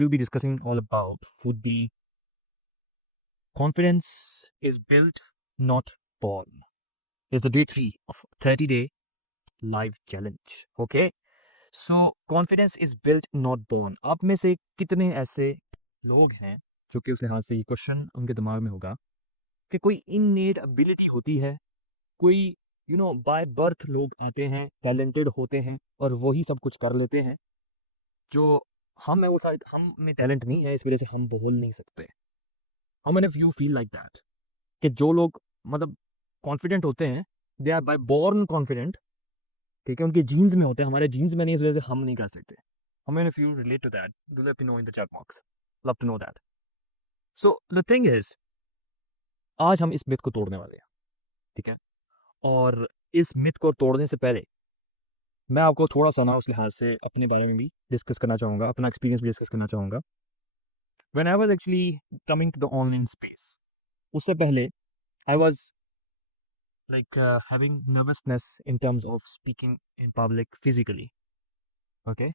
we'll be discussing all about would be confidence is built, not born. Is the day 3 of 30-day live challenge. Okay? So confidence is built, not born. आप में से कितने ऐसे लोग हैं जो कि उस लिहाज से ये क्वेश्चन उनके दिमाग में होगा कि कोई इननेट एबिलिटी होती है, कोई बाय बर्थ लोग आते हैं, टैलेंटेड होते हैं और वही सब कुछ कर लेते हैं, जो हम में वो शायद हम में टैलेंट नहीं है, इस वजह से हम बोल नहीं सकते। How many of you feel like that कि जो लोग मतलब कॉन्फिडेंट होते हैं, they are by born confident, ठीक है, उनके जीन्स में होते हैं, हमारे जीन्स में नहीं, इस वजह से हम नहीं कर सकते। How many of you relate to that? Do let me know in the chat box, love to know that. So the thing is, आज हम इस मिथ को तोड़ने वाले हैं, ठीक है, और इस मिथ को तोड़ने से पहले मैं आपको थोड़ा सा ना उस लिहाज से अपने बारे में भी डिस्कस करना चाहूँगा, अपना एक्सपीरियंस भी डिस्कस करना चाहूँगा। When I was actually coming to the online space, उससे पहले I was like having nervousness in terms of speaking in public physically. Okay,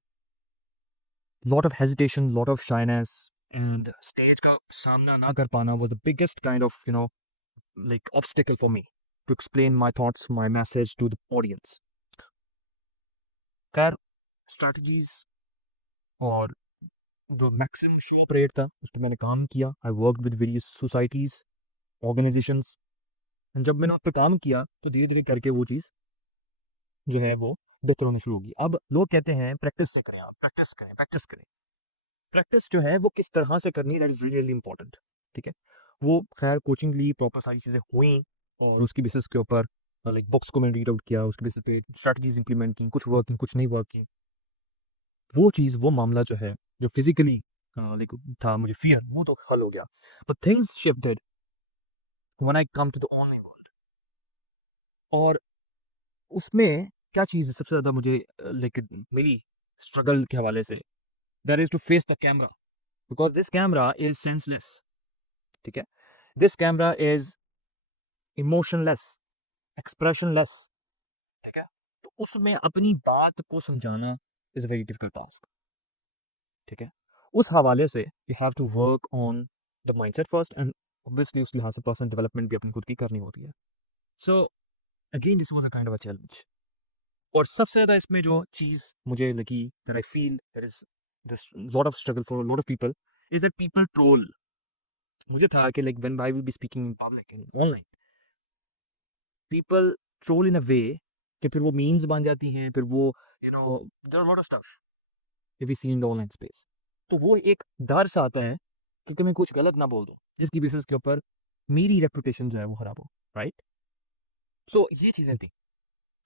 lot of hesitation, lot of shyness, and stage का सामना ना कर पाना was the biggest kind of like obstacle for me to explain my thoughts, my message to the audience. खैर, strategies और जो maximum show up rate था उस पर मैंने काम किया। I work with various societies, organisations. जब मैंने उस पर काम किया तो धीरे धीरे करके वो चीज़ जो है वो बेहतर होनी शुरू होगी। अब लोग कहते हैं प्रैक्टिस से करें, आप प्रैक्टिस करें, प्रैक्टिस करें। प्रैक्टिस जो है वो किस तरह से करनी, that is really really important, ठीक है। वो खैर कोचिंग ली, प्रॉपर सारी चीज़ें हुई और उसकी बेसिस के ऊपर लाइक बुक्स को मैंने रीड आउट किया, उसके बेसिस पे स्ट्रैटेजीज इंप्लीमेंट की, कुछ वर्किंग कुछ नहीं वर्किंग। वो चीज़, वो मामला जो है, जो फिजिकली लाइक था मुझे फियर, वो तो हल हो गया। But things shifted when I come to the online world. और उसमें क्या चीज़ सबसे ज़्यादा मुझे लाइक मिली स्ट्रगल के हवाले से, that is to face the camera, because this camera is senseless, ठीक है। This camera is emotionless, expressionless, ठीक है। तो उसमें अपनी बात को समझाना is a very difficult task, ठीक है। उस हवाले से you have to work on the mindset first, and obviously उस लिहाज से पर्सनल डेवलपमेंट भी अपनी खुद की करनी होती है। So again this was a kind of a challenge. और सबसे ज़्यादा इसमें जो चीज़ मुझे लगी, that I feel that is this lot of struggle for lot of people, is that people troll. मुझे था कि like when I will be speaking in public and online, people troll in a way कि फिर वो memes बन जाती हैं, फिर वो there are lot of stuff if we see in the online space. तो वो एक डर सा आता है कि मैं कुछ गलत ना बोल दूँ जिसकी बेसिस के ऊपर मेरी रेपुटेशन जो है वो खराब हो, राइट। सो ये चीज़ें थी।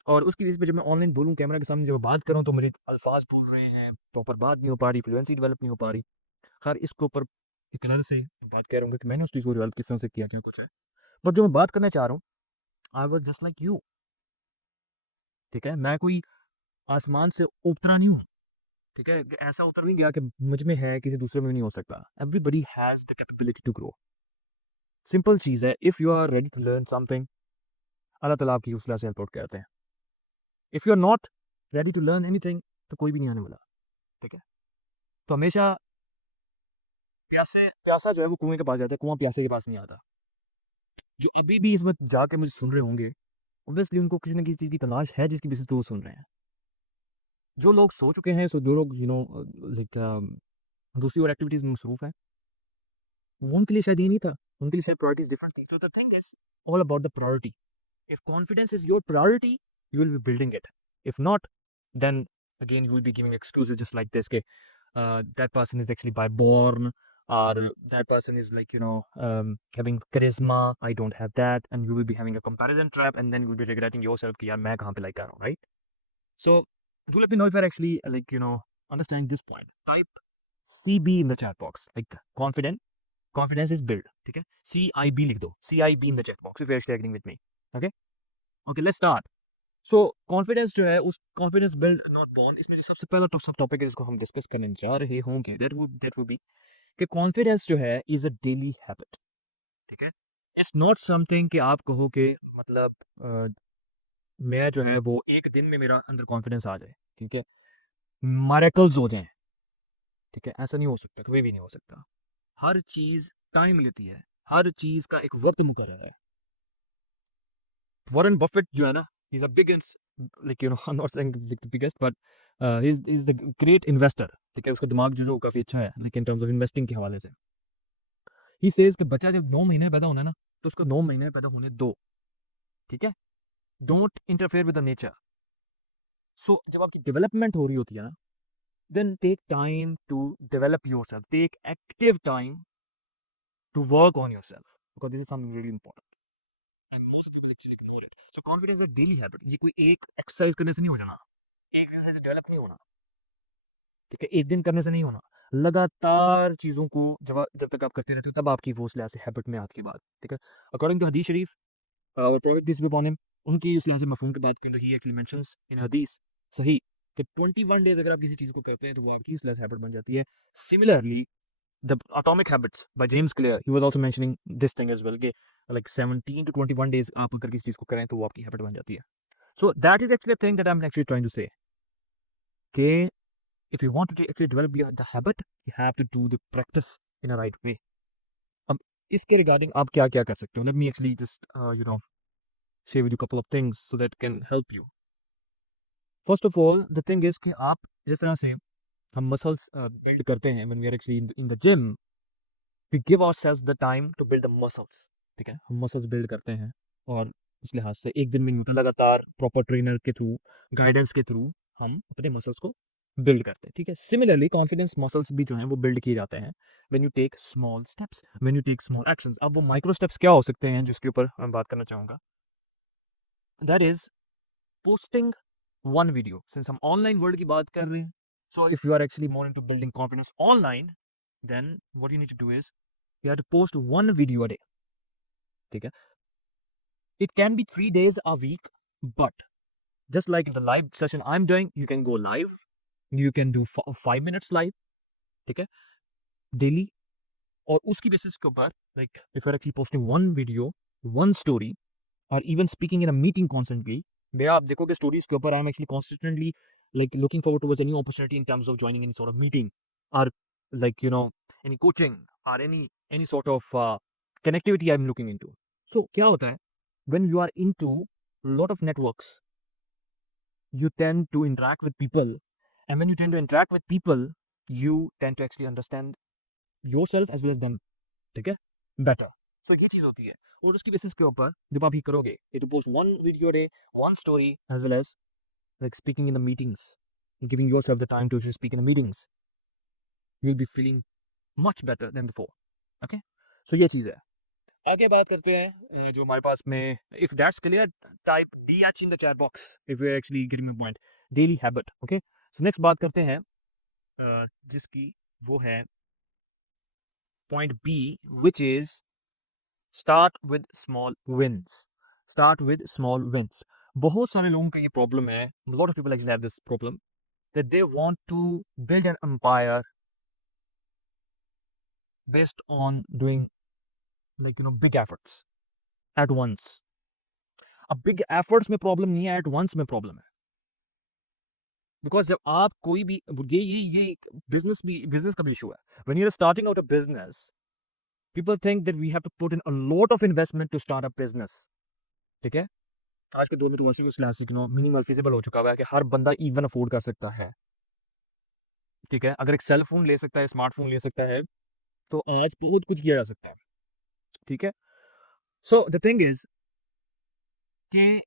और उसकी वजह से जब मैं ऑनलाइन बोलूँ, कैमरा के सामने जब बात करूँ, तो मेरे अल्फाज भूल रहे हैं, प्रॉपर बात नहीं हो पा रही, फ्लुएंसी डेवलप नहीं हो पा रही। खैर, इसके ऊपर एक तरह से बात कह रहा हूँ कि मैंने उस चीज़ को डेवलप किस तरह से किया, क्या कुछ है। बट जो मैं बात करना चाह रहा हूँ, I was just like you, ठीक है। मैं कोई आसमान से उतरा नहीं हूँ, ठीक है। ऐसा उतर नहीं गया कि मुझ में है, किसी दूसरे में नहीं हो सकता। Everybody has the capability to grow. Simple चीज़ है, if you are ready to learn something, Allah Taala आपकी हौसला से हेल्प आउट करते हैं। If you are not ready to learn anything, तो कोई भी नहीं आने वाला, ठीक है। तो हमेशा प्यासा जो है वो कुएं के पास जाता है, कुआं प्यासे के पास नहीं आता। जो अभी भी इस वक्त जाके मुझे सुन रहे होंगे, ऑब्वियसली उनको किसी न किसी चीज़ की तलाश है जिसकी बेसिस पे वो सुन रहे हैं। जो लोग सो चुके हैं, सो जो लोग लाइक दूसरी और एक्टिविटीज़ में मसरूफ़ हैं, वो उनके लिए शायद ये नहीं था, उनके लिए शायद प्रायोरिटीज़ डिफरेंट थी। तो the thing is all about the priority. If confidence is your priority, you will be building it. If not, then again you will be giving excuses just like this, okay, that person is actually by born, or that person is like having charisma, I don't have that, and you will be having a comparison trap, and then you will be regretting yourself कि यार मैं कहाँ पे like कर रहा हूँ, right? So do let me know if you're actually understand this point. Type CB in the chat box, like confidence is built, ठीक है। CIB लिख दो, CIB in the chat box if you're actually agreeing with me, okay? Okay, let's start. सो कॉन्फिडेंस जो है, उस confidence build not born, इसमें जो सबसे पहला सब टॉपिक है जिसको हम डिस्कस करने जा रहे होंगे, दैट वुड बी कि कॉन्फिडेंस जो है इज अ डेली हैबिट, ठीक है। इट्स नॉट समथिंग कि आप कहो कि मतलब मैं जो है वो एक दिन में मेरा अंदर कॉन्फिडेंस आ जाए, ठीक है, मिरेकल्स हो जाएं, ठीक है, ऐसा नहीं हो सकता, कभी भी नहीं हो सकता। हर चीज़ टाइम लेती है, हर चीज़ का एक वक्त मुकर्रर है। वॉरेन बफेट जो है ना, he is a biggest, like you know, I am not saying the biggest, but he is the great investor. ठीक है, उसका दिमाग जो है वो काफ़ी अच्छा है, like in terms of investing के हवाले से। ही सेज कि बच्चा जब 9 महीने में पैदा होना है ना, तो उसको 9 महीने में पैदा होने दो। ठीक है, don't interfere with the nature. So जब आपकी डेवलपमेंट हो रही होती है ना, then take time to develop yourself, take active time to work on yourself, because this is something really important and most people actually ignore it. So confidence is a daily habit. ये कोई एक एक्सरसाइज करने से नहीं हो जाना, एक एक्सरसाइज से डेवलप नहीं होना। ठीक है, एक दिन करने से नहीं होना, लगातार चीज़ों को जब तक आप करते रहते हो, तब आपकी वो ऐसे हैबिट में आती है बात। ठीक है, अकॉर्डिंग टू हदीस शरीफ, Prophet peace be upon him, उनकी इस लिहाज से मफहूम की बात करें तो ही एक्चुअली मेंशंस इन हदीस सही कि 21 डेज अगर आप किसी चीज़ को करते हैं तो वो आपकी इस लिहाज से हैबिट बन जाती है। Similarly the atomic habits by James Clear, he was also mentioning this thing as well कि लाइक 17 टू 21 डेज आप अगर किसी चीज़ को करें तो वो आपकी हैबिट बन जाती है। So that is actually thing that I am actually trying to say कि if you want to actually develop the habit, you have to do the practice in a right way. अब इसके रिगार्डिंग आप क्या-क्या कर सकते हो? Let me actually just you know share with you a couple of things so that can help you. First of all, the thing is कि आप जिस तरह से हम मसल्स बिल्ड करते हैं when we are actually in the gym, we give ourselves the time to build the muscles. ठीक है, हम मसल्स बिल्ड करते हैं और उस लिहाज से एक दिन में नहीं होता, लगातार प्रॉपर ट्रेनर के थ्रू, गाइडेंस के थ्रू हम अपने मसल्स को बिल्ड करते हैं। ठीक है, सिमिलरली कॉन्फिडेंस मसल्स भी जो हैं वो बिल्ड किए जाते हैं when you take small steps, when you take small actions. अब वो माइक्रो स्टेप्स क्या हो सकते हैं जिसके ऊपर मैं बात करना चाहूँगा, that is posting one video. Since हम online world की बात कर रहे हैं, so if you are actually more into building confidence online, then what you need to do is you have to post one video a day. ठीक है, it can be 3 days a week, but just like the live session I'm doing, you can go live, you can do 5 minutes live. ठीक है, daily, और उसकी बेसिस के ऊपर like if you're actually posting one video, one story, or even speaking in a meeting constantly, भैया आप देखोगे स्टोरीज के ऊपर आई am actually constantly like looking forward towards any opportunity in terms of joining any sort of meeting or like you know any coaching or any sort of connectivity I'm looking into. So क्या होता है, when you are into lot of networks, you tend to interact with people, and when you tend to interact with people, you tend to actually understand yourself as well as them. ठीक है, बेटर। सो ये चीज़ होती है, और उसकी बेसिस के ऊपर जब आप ये करोगे, ये to post one video day, one story, as well as like speaking in the meetings, giving yourself the time to actually speak in the meetings, you'll be feeling much better than before. Okay, so ये चीज़ है। आगे बात करते हैं जो हमारे पास में, if that's clear, type DH in the chat box if you're actually getting my point. Daily habit. Okay, so next बात करते हैं जिसकी वो है point B, which is start with small wins. Start with small wins. बहुत सारे लोगों का ये प्रॉब्लम है, lot of people actually have this problem, that they want to build an empire based on doing like you know big efforts at once. अब big efforts में प्रॉब्लम नहीं है, at once में प्रॉब्लम है। बिकॉज जब आप कोई भी ये बिजनेस का भी इशू है। When you are starting out a business, people think that we have to put in a lot of investment to start a business. ठीक है, आज के दौर में तो वैसे भी उस लिहाज से मिनिमल फिजिबल हो चुका हुआ है कि हर बंदा इवन अफोर्ड कर सकता है। ठीक है, अगर एक सेल फोन ले सकता है, स्मार्टफोन ले सकता है, तो आज बहुत कुछ किया जा सकता है। ठीक है, सो द थिंग इज कि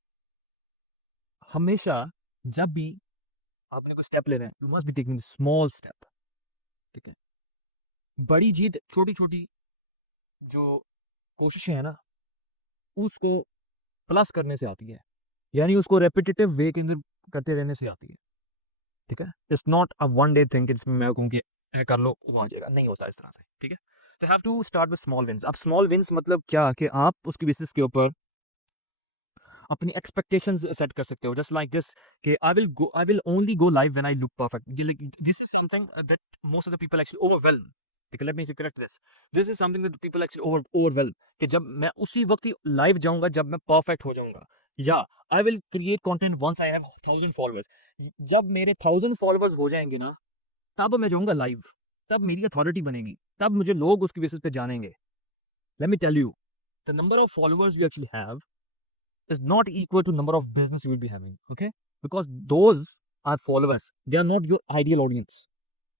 हमेशा जब भी आपने कोई स्टेप लेना है, you must be taking small step. ठीक है, बड़ी जीत छोटी छोटी जो कोशिशें हैं ना, उसको प्लस करने से आती है, यानी उसको रेपिटेटिव वे के अंदर करते रहने से आती है। ठीक है, it's not a one day thing, इसमें मैं कहूँ कि कर लो वो आ जाएगा, नहीं होता इस तरह से। ठीक है, तो have to start with small wins. अब स्मॉल विंस मतलब क्या कि आप उसकी बेसिस के ऊपर अपनी एक्सपेक्टेशंस सेट कर सकते हो, जस्ट लाइक दिस कि I will only go live when I look perfect. This is something that most of the people actually overwhelm. ठीक है, let me correct this is something that people actually overwhelm, कि जब मैं उसी वक्त ही लाइव जाऊंगा जब मैं परफेक्ट हो जाऊंगा, या I will create content once I have 1000 followers. जब मेरे 1000 फॉलोअर्स हो जाएंगे ना, तब मैं जाऊंगा लाइव। तब मेरी अथॉरिटी बनेगी, तब मुझे लोग उसकी बेसिस पे जानेंगे. Let me tell you, the number of followers you actually have is not equal to number of business you will be having. Okay, because those are followers, they are not your ideal audience.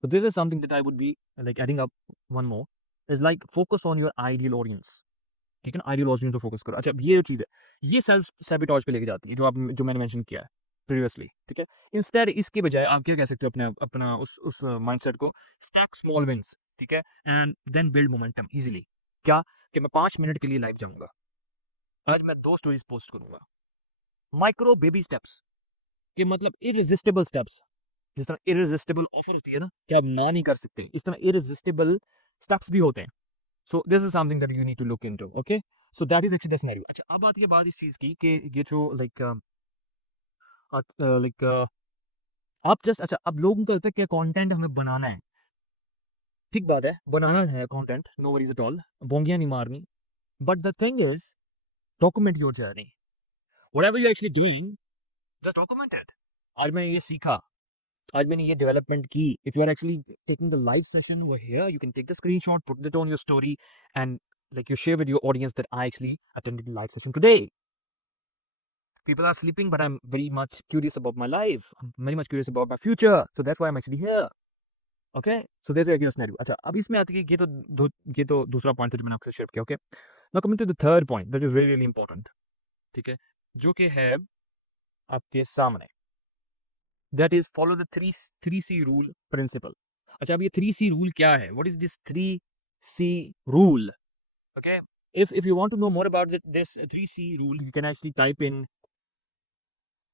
So this is something that I would be like adding up one more, is like focus on your ideal audience. ठीक है ना, ideal audience पे फोकस करो. अच्छा, ये जो चीज़ है, ये सेल्फ सैबोटेज पे लेके जाती है, जो मैंने मेंशन किया है प्रीवियसली. ठीक है, इंस्टेड इसके बजाय आप क्या कह सकते हो, अपने अपना उस माइंडसेट को, स्टैक स्मॉल विंस. ठीक है, and then build momentum easily. क्या कि मैं 5 मिनट के लिए लाइव जाऊंगा, आज मैं 2 स्टोरीज पोस्ट करूंगा. माइक्रो बेबी स्टेप्स, कि मतलब इररेजिस्टिबल स्टेप्स. जिस तरह इररेजिस्टिबल ऑफर होती है ना, कि आप ना नहीं कर सकते, इस तरह इररेजिस्टिबल स्टेप्स भी होते हैं. So this is something that you need to look into. Okay, so that is actually the scenario. अच्छा, अब आती है बात इस चीज़ की कि ये जो लाइक आप जस्ट, अच्छा, अब लोगों को लगता है कि कंटेंट हमें बनाना है. ठीक बात है, बनाना है content, no worries at all, बोंगियां नहीं मारनी. But the thing is, document your journey. Whatever you actually doing, just document it. आज मैंने ये सीखा, आज मैंने ये डेवलपमेंट की. If you are actually taking the live session over here, you can take the screenshot, put it on your story, and like you share with your audience that I actually attended the live session today. People are sleeping, but I'm very much curious about my life. I'm very much curious about my future. So that's why I'm actually here. Okay? So there's a scenario. अच्छा, अब इसमें आती है, ये तो दूसरा पॉइंट था जो मैंने आपसे शेयर किया. Okay, now coming to the third point that is really important. ठीक है, जो कि है आपके सामने, that is follow the three C rule principle. अच्छा, अब ये 3C रूल क्या है? What is this 3C rule? Okay, if you want to know more about this 3C rule, you can actually type in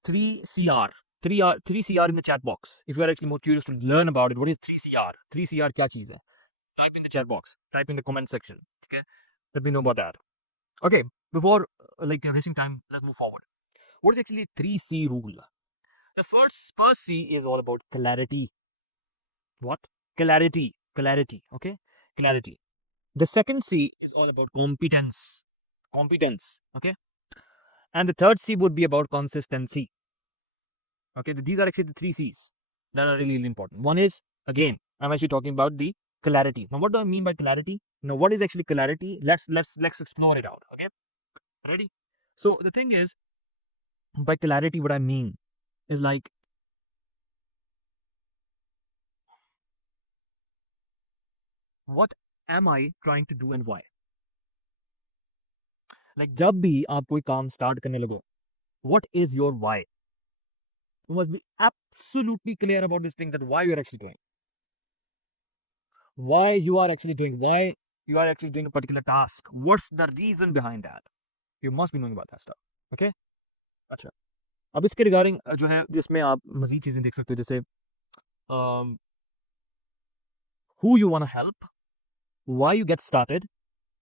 3CR, 3CR in the chat box. If you are actually more curious to learn about it, what is 3CR? 3CR क्या चीज़ है? Type in the chat box, type in the comment section. Okay, let me know about that. Okay, before like wasting time, let's move forward. What is actually 3C rule? The first C is all about clarity. What? Clarity. Okay, clarity. The second C is all about competence. Okay, and the third C would be about consistency. Okay, these are actually the 3Cs that are really, really important. One is, again, I'm actually talking about the clarity. Now, what do I mean by clarity? Now, what is actually clarity? Let's explore it out. Okay, ready? So the thing is, by clarity, what I mean is like, what am I trying to do and why? Like, जब भी आप कोई काम स्टार्ट करने लगो, what is your why? You must be absolutely clear about this thing, that why you are actually doing. Why you are actually doing, why you are actually doing a particular task. What's the reason behind that? You must be knowing about that stuff. Okay? अच्छा, अब इसके रिगार्डिंग जो है, जिसमें आप मजीद चीज़ें देख सकते हो, जैसे who you want to help, why you get started,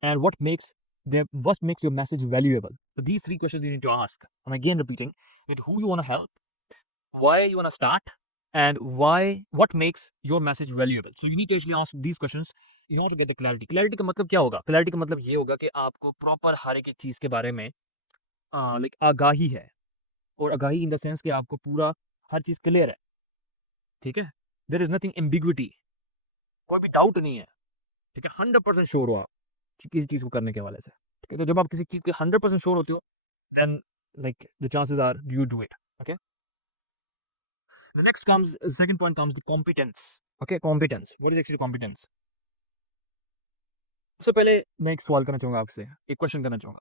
and what makes your message valuable. So these 3 questions you need to ask. I'm again repeating it: who you want to help, why you want to start, and what makes your message valuable. So you need to actually ask these questions in order to get the clarity. Clarity का मतलब क्या होगा? Clarity का मतलब ये होगा कि आपको प्रॉपर हर एक चीज़ के बारे में लाइक आगाही है, और आगाही इन द सेंस कि आपको पूरा हर चीज़ क्लियर है. ठीक है, देयर इज नथिंग एम्बिग्विटी, कोई भी डाउट नहीं है. ठीक है, 100% श्योर हो आप किसी चीज़ को करने के हवाले से. ठीक है, तो जब आप किसी चीज़ के 100% श्योर होते हो, then like the chances are you do it. Okay, the next comes, second point comes the competence. Okay, competence. What is actually competence? सबसे पहले मैं एक सवाल करना चाहूँगा आपसे, एक क्वेश्चन करना चाहूँगा.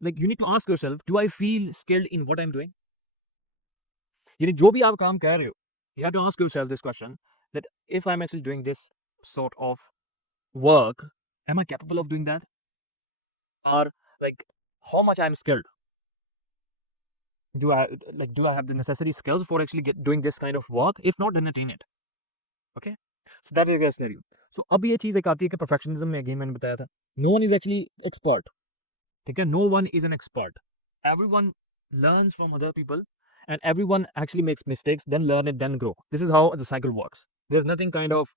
Like you need to ask yourself, do I feel skilled in what I'm doing? यानी जो भी आप काम कर रहे हो, you have to ask yourself this question, that if I'm actually doing this sort of work, am I capable of doing that? Or like how much I'm skilled? Do I have the necessary skills for actually doing this kind of work? If not, then attain it. Okay, so that is a scenario. So अब ये चीज़ एक आती है कि perfectionism में again मैंने बताया था, no one is actually expert. ठीक है, no one is an expert. Everyone learns from other people, and everyone actually makes mistakes, then learn it, then grow. This is how the cycle works. There's nothing kind of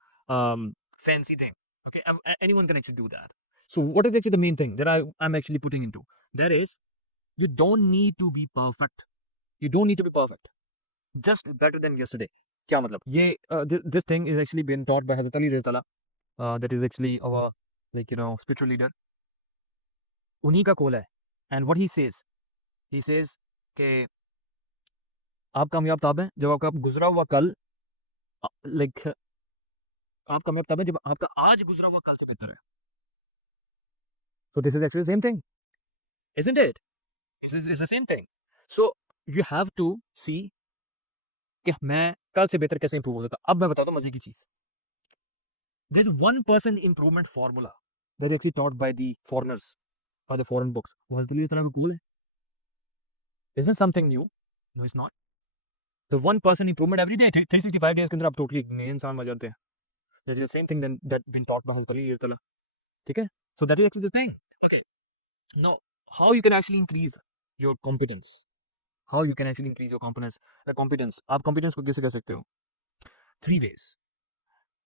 fancy thing. Okay, anyone can actually do that. So what is actually the main thing that I'm actually putting into? That is, you don't need to be perfect. You don't need to be perfect. Just better than yesterday. क्या मतलब ये this thing is actually been taught by Hazrat Ali Rizal, that is actually our like spiritual leader. उन्हीं का कॉल है. And what he says कि आप कामयाब तब हैं जब आपका गुजरा हुआ कल लाइक आप कामयाब तब हैं जब आपका आज गुजरा हुआ कल से बेहतर है. So this is actually the same thing, isn't it? It's the same thing. So you have to see कि मैं कल से बेहतर कैसे इंप्रूव हो सकता. अब मैं बताता हूँ मजे की चीज. There's 1% improvement formula that is actually taught by the foreigners, by the foreign books. वो हजरत अली इस तरह का cool है. Isn't something new? No, it's not. The 1% improvement every day, 365 days के अंदर आप totally नए इंसान बन जाते हैं. That is the same thing that been taught by हजरत अली रज़ी. ठीक है? So that is actually the thing. Okay. Now, how you can actually increase your competence? How you can actually increase your competence? The competence. आप competence को कैसे कर सकते हो? 3 ways.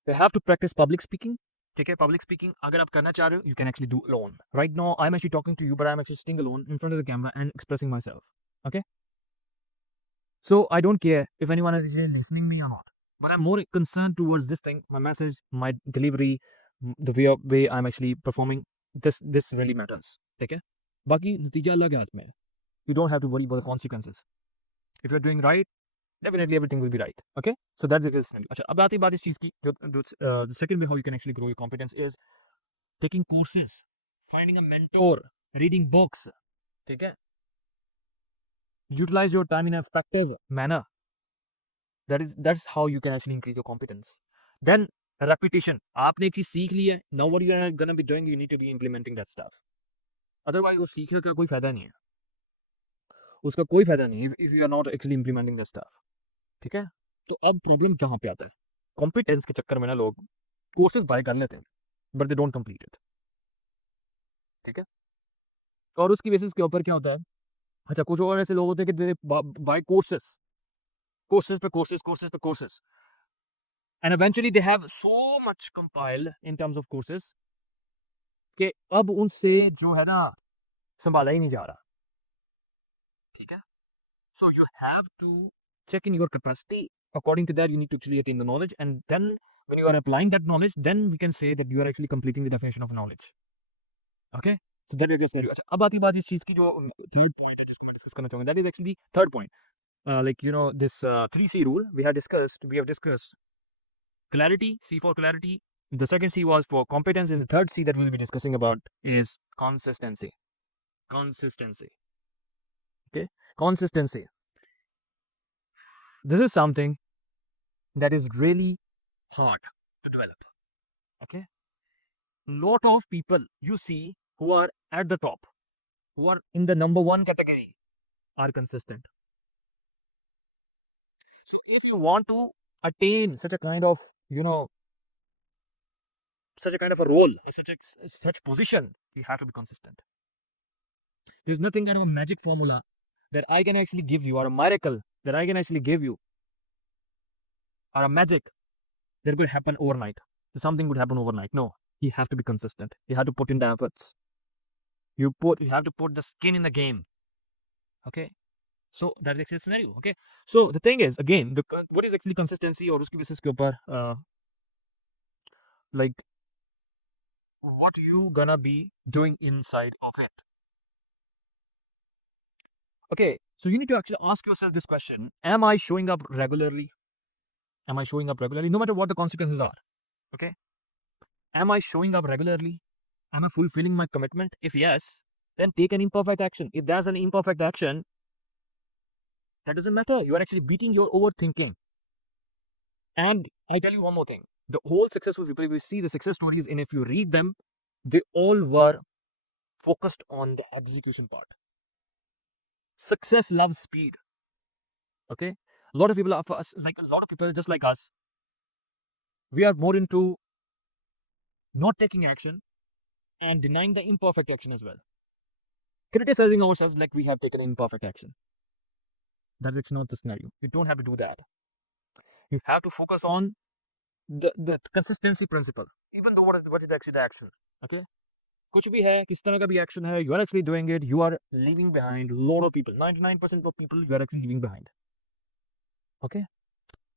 You have to practice public speaking. ठीक है, public speaking अगर आप करना चाह रहे हो, you can actually do alone. Right now, I'm actually talking to you, but I'm actually sitting alone in front of the camera and expressing myself. Okay? So I don't care if anyone is listening me or not, but I'm more concerned towards this thing, my message, my delivery, the way I'm actually performing. This really matters. ठीक है? बाकी नतीजा अल्लाह के हाथ में है. You don't have to worry about the consequences. If you're doing right, definitely everything will be right. Okay? So that's it. अच्छा, अब आती बात इस चीज़ की the second way how you can actually grow your competence is taking courses, finding a mentor, reading books. ठीक है? Utilize your time in an effective manner. That's how you can actually increase your competence. Then repetition. आपने एक चीज सीख ली है. Now what you are gonna be doing, you need to be implementing that stuff. Otherwise वो सीखने का कोई फायदा नहीं है. उसका कोई फायदा नहीं है if you are not actually implementing that stuff. ठीक है? तो अब प्रॉब्लम कहाँ पे आता है? कॉम्पिटेंस के चक्कर में ना लोग कोर्सेज बाय कर लेते हैं but they don't complete it. ठीक है? और उसकी बेसिस के ऊपर क्या होता है? अच्छा, कुछ और ऐसे लोग होते हैं कि दे बाय कोर्सेज पे courses and eventually they have so much compiled in terms of courses कि अब उनसे जो है ना संभाला ही नहीं जा रहा. ठीक है? So you have to check in your capacity. According to that, you need to actually attain the knowledge, and then when you are applying that knowledge, then we can say that you are actually completing the definition of knowledge. Okay? So that is just very. अच्छा, अब आती बात इस चीज की जो third point है जिसको मैं डिस्कस करना चाहूँगा. That is actually third point. Like this 3C rule we have discussed clarity, C for clarity. The second C was for competence, and the third C that we'll be discussing about is consistency. Okay? Consistency. This is something that is really hard to develop. Okay? Lot of people you see who are at the top, who are in the number 1 category, are consistent. So if you want to attain such a kind of, such a kind of a role, or such position, you have to be consistent. There's nothing kind of a magic formula that I can actually give you, or a miracle that I can actually give you, or a magic that could happen overnight. Something would happen overnight. No, you have to be consistent. You have to put in the efforts. You have to put the skin in the game. Okay? So that's actually the scenario. Okay? So the thing is, again, what is actually consistency, और उसकी basis के ऊपर like what you gonna be doing inside of it. Okay, so you need to actually ask yourself this question: am I showing up regularly? Am I showing up regularly, no matter what the consequences are? Okay, am I showing up regularly? Am I fulfilling my commitment? If yes, then take an imperfect action. If there's an imperfect action, that doesn't matter. You are actually beating your overthinking. And I tell you one more thing: the whole successful people, if you see the success stories, and if you read them, they all were focused on the execution part. Success loves speed. Okay, a lot of people are like a lot of people just like us. We are more into not taking action and denying the imperfect action as well. Criticizing ourselves like we have taken imperfect action. That is not the scenario. You don't have to do that. You have to focus on the consistency principle. Even though what is actually the action. Okay? कुछ भी है, किस तरह का भी action है, you are actually doing it, you are leaving behind a lot of people. 99% of people you are actually leaving behind. Okay?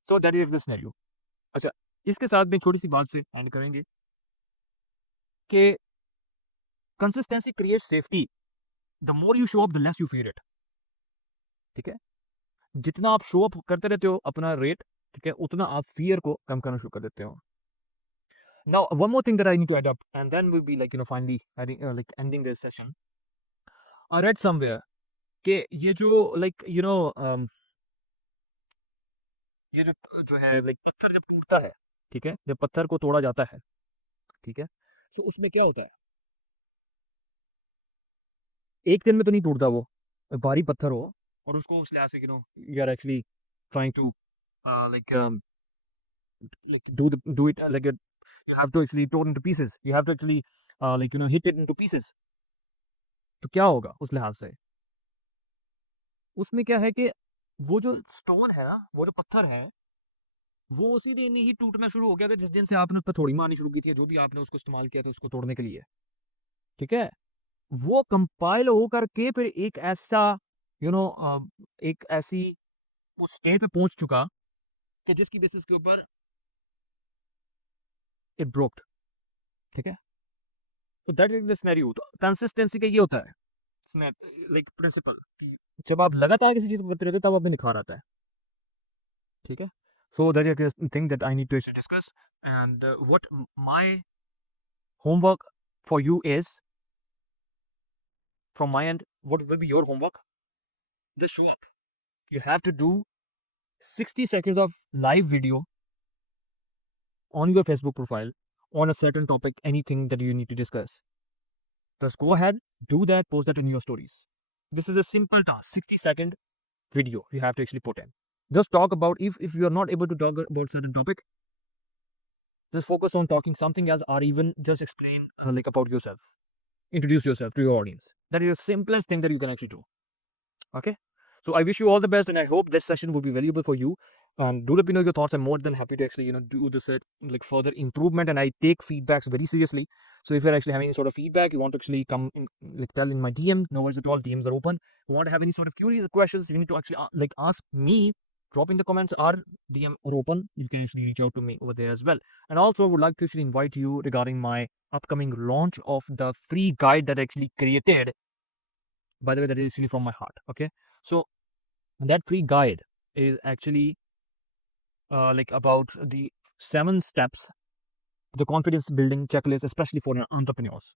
So that is the scenario. अच्छा, इसके साथ में छोटी सी बात से एंड करेंगे कि consistency create safety. The more you show up the less you fear it. ठीक है, जितना आप शो अप करते रहते हो अपना रेट, ठीक है, उतना आप फियर को कम करना शुरू कर देते हो। Now one more thing that I need to adopt and then will be like finally like ending this session. I read somewhere कि ये जो लाइक ये जो है लाइक पत्थर जब टूटता है, ठीक है, जब पत्थर को तोड़ा जाता है, ठीक है, तो उसमें क्या होता है, एक दिन में तो नहीं टूटता वो, भारी पत्थर हो और उसको उस लिहाज से you are actually trying to like do it like you have to actually tore into pieces, you have to actually hit it into pieces। तो क्या होगा उस लिहाज से, उसमें क्या है कि वो जो स्टोन है ना, वो जो पत्थर है, वो उसी दिन ही टूटना शुरू हो गया था जिस दिन से आपने उस पर थोड़ी मारनी शुरू की थी, जो भी आपने उसको इस्तेमाल किया था उसको तोड़ने के लिए। ठीक है, वो कंपाइल होकर के फिर एक ऐसा यू नो एक ऐसी उस स्टेट पे पहुंच चुका कि जिसकी बेसिस के ऊपर इट ब्रोक्ड। ठीक है, तो दैट इज द सिनेरियो। तो कंसिस्टेंसी का ये होता है लाइक प्रिंसिपल, जब आप लगातार किसी चीज को करते रहते हो तब आप में निखार आता है। ठीक है, so that is thing that I need to discuss and what my homework for you is from my end. What will be your homework? Just show up. You have to do 60 seconds of live video on your Facebook profile on a certain topic, anything that you need to discuss. Just go ahead, do that, post that in your stories. This is a simple task, 60-second video you have to actually put in. Just talk about, if you are not able to talk about certain topic, just focus on talking something else, or even just explain like about yourself. Introduce yourself to your audience. That is the simplest thing that you can actually do. Okay, so I wish you all the best, and I hope this session will be valuable for you. And do let me know your thoughts. I'm more than happy to actually do this like further improvement, and I take feedbacks very seriously. So if you're actually having any sort of feedback, you want to actually come in, like tell in my DM, no worries at all, DMs are open. You want to have any sort of curious questions, you need to actually like ask me, drop in the comments, or DM are open, you can actually reach out to me over there as well. And also I would like to actually invite you regarding my upcoming launch of the free guide that I actually created. By the way, that is actually from my heart. Okay, so that free guide is actually like about the 7 steps, the confidence building checklist, especially for entrepreneurs.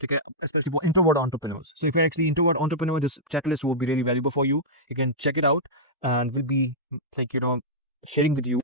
Okay, especially for introvert entrepreneurs. So if you're actually introvert entrepreneur, this checklist will be really valuable for you. You can check it out, and we'll be like sharing with you